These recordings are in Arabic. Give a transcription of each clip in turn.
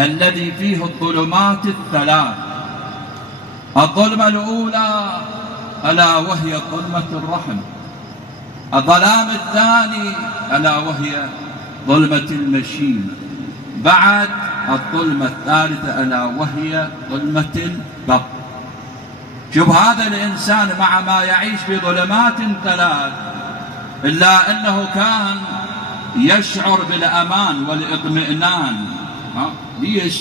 الذي فيه الظلمات الثلاث. الظلمة الأولى ألا وهي ظلمة الرحم، الظلام الثاني ألا وهي ظلمة المشيمة، بعد الظلمة الثالثة ألا وهي ظلمة البطن. شوف هذا الإنسان مع ما يعيش بظلمات ثلاث إلا أنه كان يشعر بالأمان والإطمئنان. ليش؟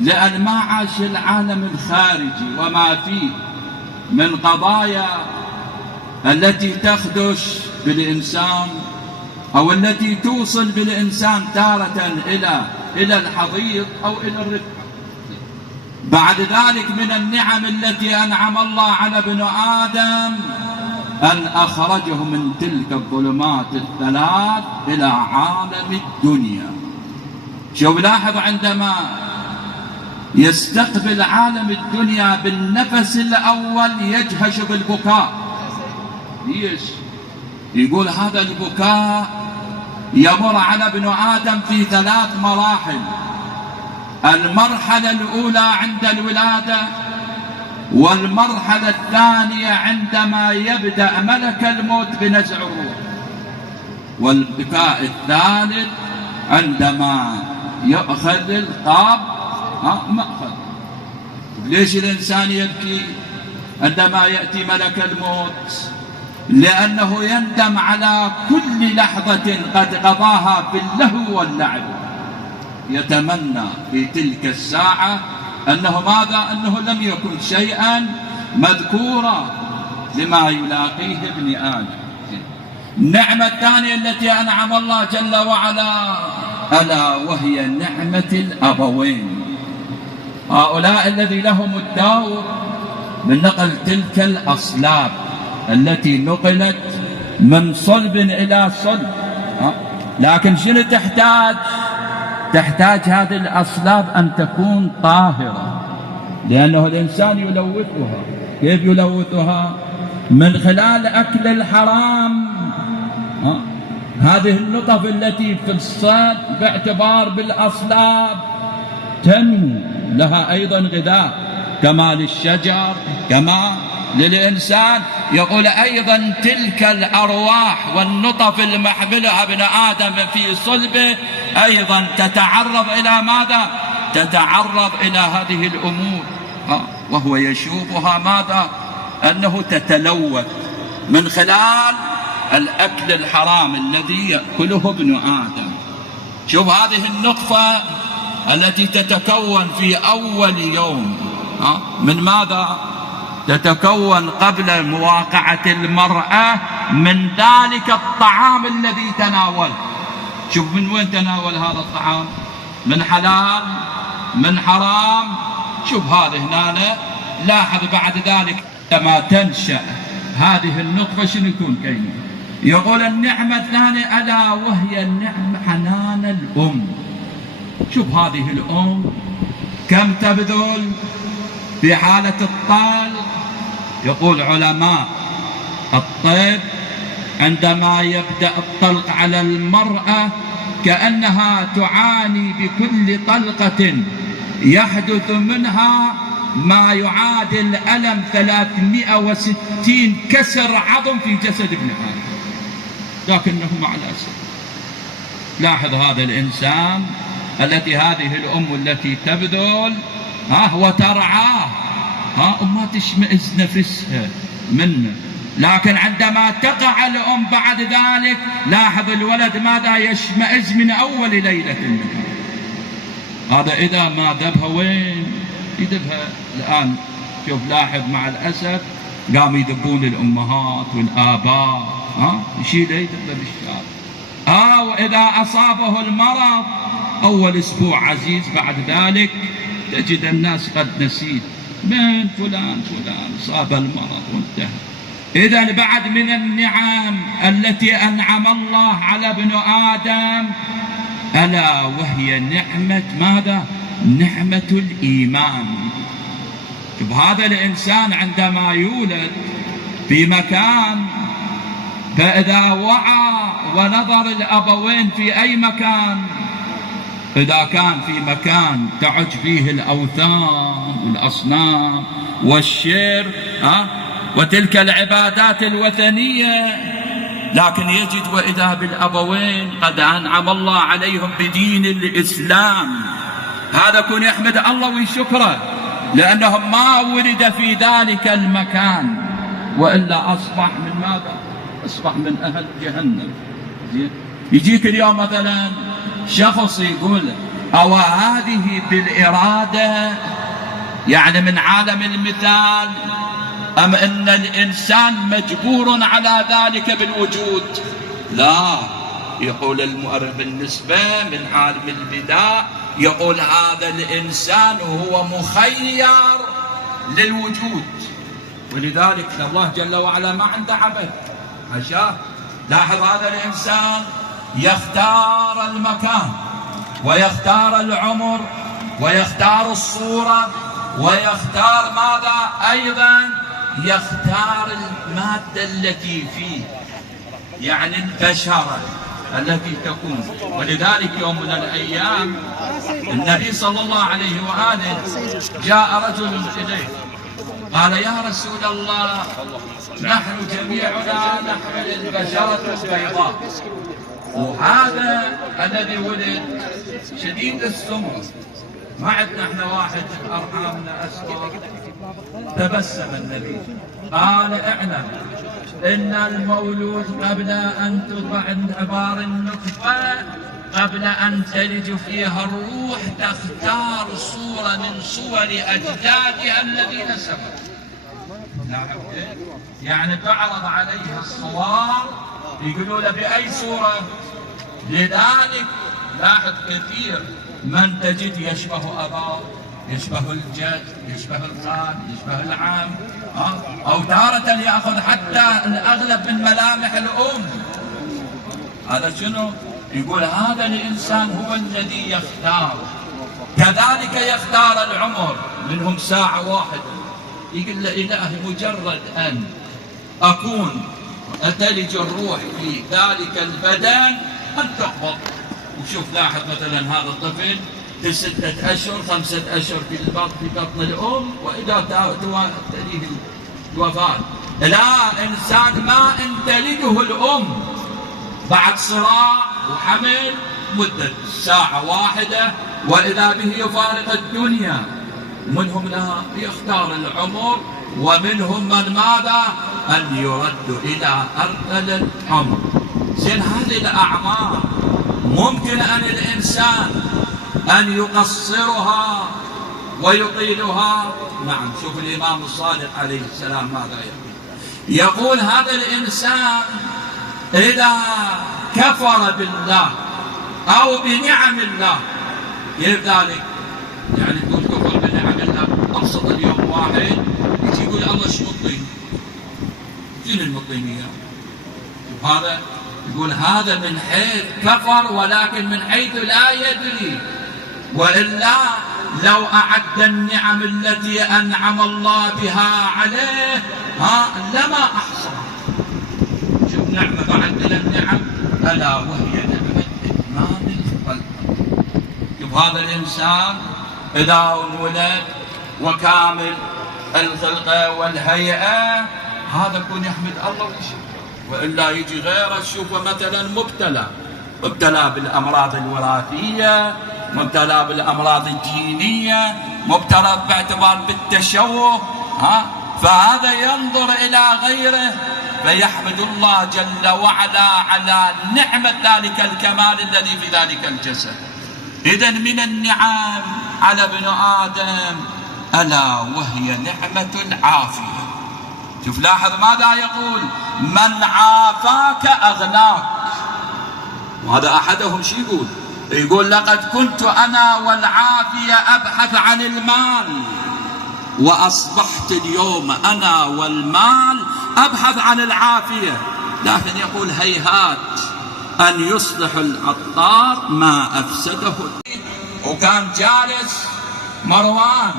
لأن ما عاش العالم الخارجي وما فيه من قضايا التي تخدش بالإنسان أو التي توصل بالإنسان تارة إلى الحضيض أو إلى الرفق. بعد ذلك من النعم التي أنعم الله على ابن آدم أن أخرجه من تلك الظلمات الثلاث إلى عالم الدنيا. شوف لاحظ عندما يستقبل عالم الدنيا بالنفس الأول يجهش بالبكاء. ليش؟ يقول هذا البكاء يمر على ابن آدم في 3 مراحل. المرحلة الأولى عند الولادة، والمرحلة الثانية عندما يبدأ ملك الموت بنزع الروح، والبكاء الثالث عندما يأخذ القاب مأخذ. ليش الإنسان يبكي عندما يأتي ملك الموت؟ لأنه يندم على كل لحظة قد قضاها في اللهو واللعب. يتمنى في تلك الساعة أنه ماذا؟ أنه لم يكن شيئا مذكورا لما يلاقيه ابن آدم. النعمة الثانية التي أنعم الله جل وعلا ألا وهي نعمة الأبوين، هؤلاء الذي لهم الدور من نقل تلك الأصلاب التي نقلت من صلب إلى صلب. لكن شنو تحتاج؟ تحتاج هذه الأصلاب أن تكون طاهرة، لأنه الإنسان يلوثها. كيف يلوثها؟ من خلال أكل الحرام. هذه النطف التي في الصدر باعتبار بالأصلاب تنمو، لها أيضا غذاء كما للشجر كما للإنسان. يقول أيضا تلك الأرواح والنطف المحملها ابن آدم في صلبه أيضا تتعرض إلى ماذا؟ تتعرض إلى هذه الأمور، وهو يشوفها ماذا؟ أنه تتلوث من خلال الأكل الحرام الذي يأكله ابن آدم. شوف هذه النطفة التي تتكون في أول يوم من ماذا؟ تتكون قبل مواقعة المرأة من ذلك الطعام الذي تناول. شوف من وين تناول هذا الطعام؟ من حلال من حرام. شوف هذه هنا لاحظ بعد ذلك لما تنشأ هذه النطفة شنو يكون كيني؟ يقول النعمة الثانية ألا وهي النعمة حنان الأم. شوف هذه الأم كم تبذل في حالة الطال. يقول علماء الطب عندما يبدأ الطلق على المرأة كأنها تعاني بكل طلقة يحدث منها ما يعادل ألم 360 كسر عظم في جسد ابن آدم. لكنه مع الأسف لاحظ هذا الإنسان التي هذه الأم التي تبذل وترعاه وما تشمئز نفسها منه، لكن عندما تقع الأم بعد ذلك لاحظ الولد ماذا؟ يشمئز من أول ليلة منها. هذا إذا ما ذبها وين يذبها الآن؟ شوف لاحظ مع الأسف قاموا يذبون الأمهات والآباء، يشيله يذبه بالشارع. وإذا أصابه المرض أول أسبوع عزيز بعد ذلك تجد الناس قد نسيت من فلان صاب المرض وانتهى. إذا بعد من النعم التي أنعم الله على ابن آدم ألا وهي نعمة ماذا؟ نعمة الإيمان. شوف هذا الإنسان عندما يولد في مكان فإذا وعى ونظر الأبوين في أي مكان إذا كان في مكان تعج فيه الأوثان والأصنام والشرك وتلك العبادات الوثنية، لكن يجد وإذا بالأبوين قد أنعم الله عليهم بدين الإسلام، هذا كن يحمد الله ويشكره، لأنهم ما ولد في ذلك المكان، وإلا أصبح من ماذا؟ أصبح من أهل جهنم. يجيك اليوم مثلا شخص يقول أو هذه بالإرادة، يعني من عالم المثال، أم أن الإنسان مجبور على ذلك بالوجود؟ لا، يقول المؤرخ بالنسبة من عالم البداء يقول هذا الإنسان هو مخير للوجود، ولذلك الله جل وعلا ما عنده عبث حاشاه. لاحظ هذا الإنسان يختار المكان ويختار العمر ويختار الصورة ويختار ماذا أيضا؟ يختار المادة التي فيه، يعني البشرة التي تكون. ولذلك يوم من الأيام النبي صلى الله عليه وآله جاء رجل إليه قال يا رسول الله نحن جميعنا نحمل البشرة البيضاء، وهذا الذي ولد شديد السمر، ما عندنا احنا واحد أرحامنا أسود. تبسم النبي قال اعلم إن المولود قبل أن تضع عبار النطفة قبل أن تلج فيها الروح تختار صورة من صور أجدادها الذين سبقوا. يعني تعرض عليها الصور يقولوا له بأي صورة. لذلك لاحظ كثير من تجد يشبه أباه، يشبه الجد، يشبه الخال، يشبه العم، أو تارة يأخذ حتى الأغلب من ملامح الأم. هذا شنو؟ يقول هذا الإنسان هو الذي يختار. كذلك يختار العمر، منهم ساعة واحدة يقول له إلهي مجرد أن أكون أتلج الروح في ذلك البدن أن تقبض. وشوف لاحظ مثلا هذا الطفل في 6 أشهر 5 أشهر في بطن الأم، وإذا تليه الوفاة. لا، إنسان ما أن تلده الأم بعد صراع وحمل مدة ساعة واحدة وإذا به يفارق الدنيا. منهم لا يختار العمر، ومنهم من ماذا؟ أن يرد إلى أرذل العمر. زين هذه الأعمار ممكن أن الإنسان أن يقصرها ويطيلها. نعم، شوف الإمام الصادق عليه السلام ماذا يقول هذا الإنسان إذا كفر بالله أو بنعم الله. كيف ذلك؟ يعني تقول كفر بنعم الله. أبسط اليوم واحد يجي يقول الله شو مطين؟ شنو المطينية؟ هذا يقول هذا من حيث كفر، ولكن من حيث لا يدري. وإلا لو أعد النعم التي أنعم الله بها عليه لما أحصى. شوف نعمة بعد النعم، ألا وهي نعمة إتمام الخلق. شوف هذا الإنسان إذا ولد وكامل الخلقة والهيئة، هذا يكون يحمد الله ويشكر. وإلا يجي غيره تشوفه مثلا مبتلى بالأمراض الوراثية، مبتلى بالأمراض الجينية، مبتلى باعتبار بالتشوه، فهذا ينظر إلى غيره فيحمد الله جل وعلا على نعمة ذلك الكمال الذي في ذلك الجسد. إذن من النعم على ابن آدم ألا وهي نعمة العافية. شوف لاحظ ماذا يقول؟ من عافاك أغناك. وهذا أحدهم شو يقول؟ يقول لقد كنت أنا والعافية أبحث عن المال، وأصبحت اليوم أنا والمال أبحث عن العافية. لكن يقول هيهات أن يصلح العطار ما أفسده. وكان جالس مروان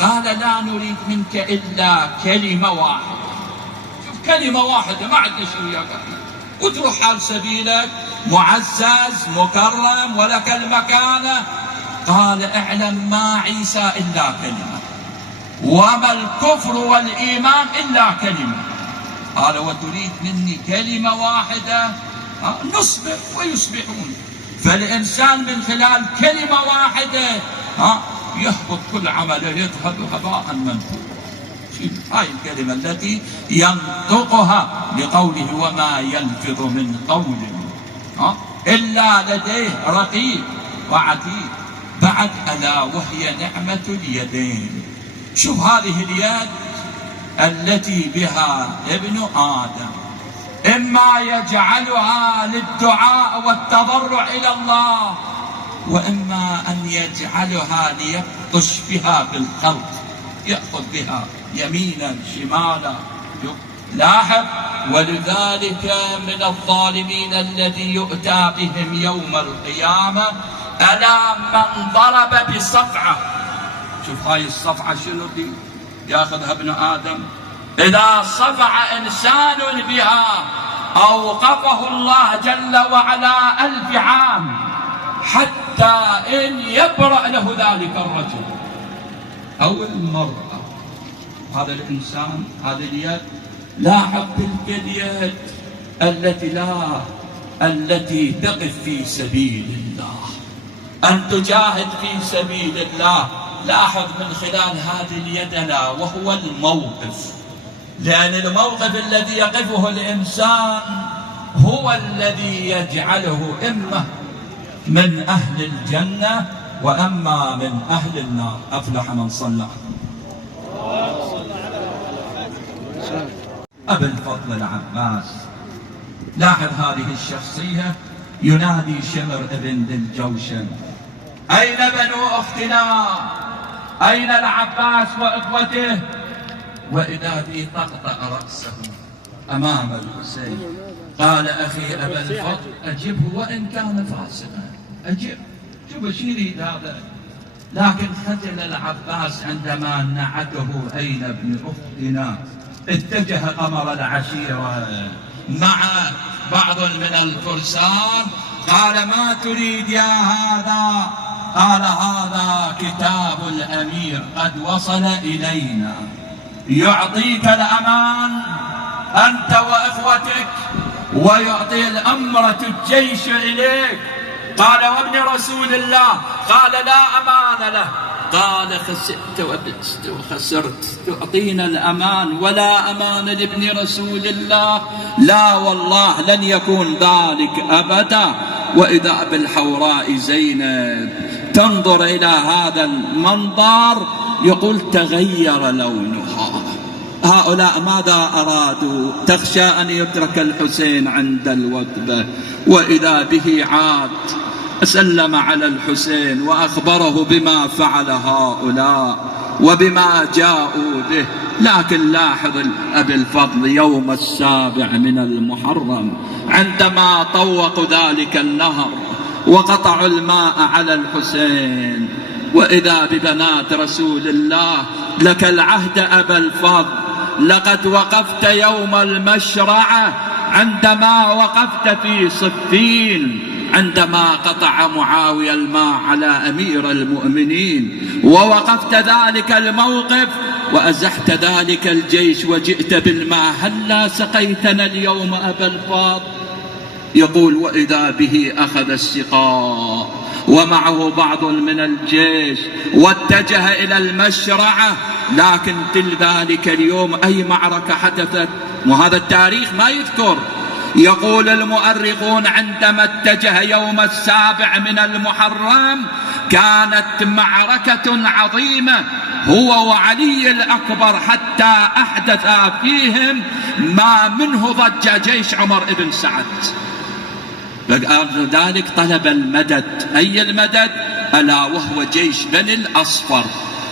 قال لا نريد منك إلا كلمة واحدة. شوف كلمة واحدة، ما عندنا شيء وياك، وتروح حال سبيلك معزز مكرم ولك المكانة قال اعلم ما عيسى إلا كلمة، وما الكفر والإيمان إلا كلمة. قال وتريد مني كلمة واحدة؟ نصبر ويصبحون. فالإنسان من خلال كلمة واحدة يهبط كل عمله، يذهب هباء منثورا. هاي الكلمة التي ينطقها لقوله وما يلفظ من قول إلا لديه رقيب وعتيد. بعد ألا وهي نعمة اليدين. شوف هذه اليد التي بها ابن آدم إما يجعلها للدعاء والتضرع إلى الله، وإما أن يجعلها ليبطش بها بالخلق، يأخذ بها يمينا شمالا. لاحظ ولذلك من الظالمين الذي يؤتى بهم يوم القيامة ألا من ضرب بصفعة. شوف هاي الصفعة شنو دي؟ ياخذها ابن آدم. إذا صفع إنسان بها أوقفه الله جل وعلا 1000 عام حتى إن يبرأ له ذلك الرجل أو المرأة. هذا الإنسان، هذه اليد. لاحظ تلك اليد التي تقف في سبيل الله، أن تجاهد في سبيل الله. لاحظ من خلال هذه اليد لا وهو الموقف، لأن الموقف الذي يقفه الإنسان هو الذي يجعله إما من أهل الجنة وأما من أهل النار. أفلح من صلى. أبي الفضل العباس. لاحظ هذه الشخصية. ينادي شمر ابن ذي الجوشن أين بنو أختنا؟ أين العباس وإخوته؟ وإذا به طقطق رأسه أمام الحسين. قال أخي أبا الفضل أجبه وإن كان فاسقا، أجب. شوف ايش يريد هذا. لكن خجل العباس عندما نعته أين ابن أختنا. اتجه قمر العشيرة مع بعض من الفرسان. قال ما تريد يا هذا؟ قال هذا كتاب الأمير قد وصل إلينا يعطيك الأمان أنت وإخوتك، ويعطي الأمرة الجيش إليك. قال وابن رسول الله؟ قال لا أمان له. قال خسئت وبئست وخسرت، تعطينا الأمان ولا أمان لابن رسول الله؟ لا والله لن يكون ذلك أبدا. وإذا بالحوراء زينب تنظر إلى هذا المنظر، يقول تغير لونها. هؤلاء ماذا أرادوا؟ تخشى أن يترك الحسين عند الوثبة. وإذا به عاد سلم على الحسين وأخبره بما فعل هؤلاء وبما جاءوا به. لكن لاحظ أبي الفضل يوم 7 من المحرم عندما طوقوا ذلك النهر وقطعوا الماء على الحسين، وإذا ببنات رسول الله لك العهد أبا الفضل. لقد وقفت يوم المشرعة عندما وقفت في صفين، عندما قطع معاوية الماء على أمير المؤمنين، ووقفت ذلك الموقف وأزحت ذلك الجيش وجئت بالماء. هلا سقيتنا اليوم أبا الفضل؟ يقول وإذا به أخذ السقاء ومعه بعض من الجيش واتجه إلى المشرعة. لكن ذلك اليوم أي معركة حدثت؟ وهذا التاريخ ما يذكر. يقول المؤرخون عندما اتجه يوم 7 من المحرم كانت معركة عظيمة هو وعلي الأكبر، حتى أحدث فيهم ما منه ضج جيش عمر بن سعد. ذلك طلب المدد. أي المدد؟ ألا وهو جيش بني الأصفر،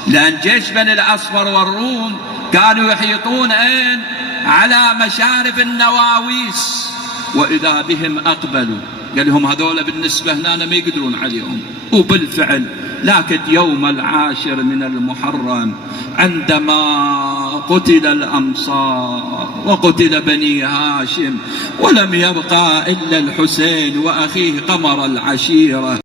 لأن جيش بني الأصفر والروم كانوا يحيطون على مشارف النواويس. وإذا بهم أقبلوا، قال لهم هذول بالنسبة هنا ما يقدرون عليهم. وبالفعل لكن يوم 10 من المحرم عندما قتل الأنصار وقتل بني هاشم ولم يبقى إلا الحسين وأخيه قمر العشيرة.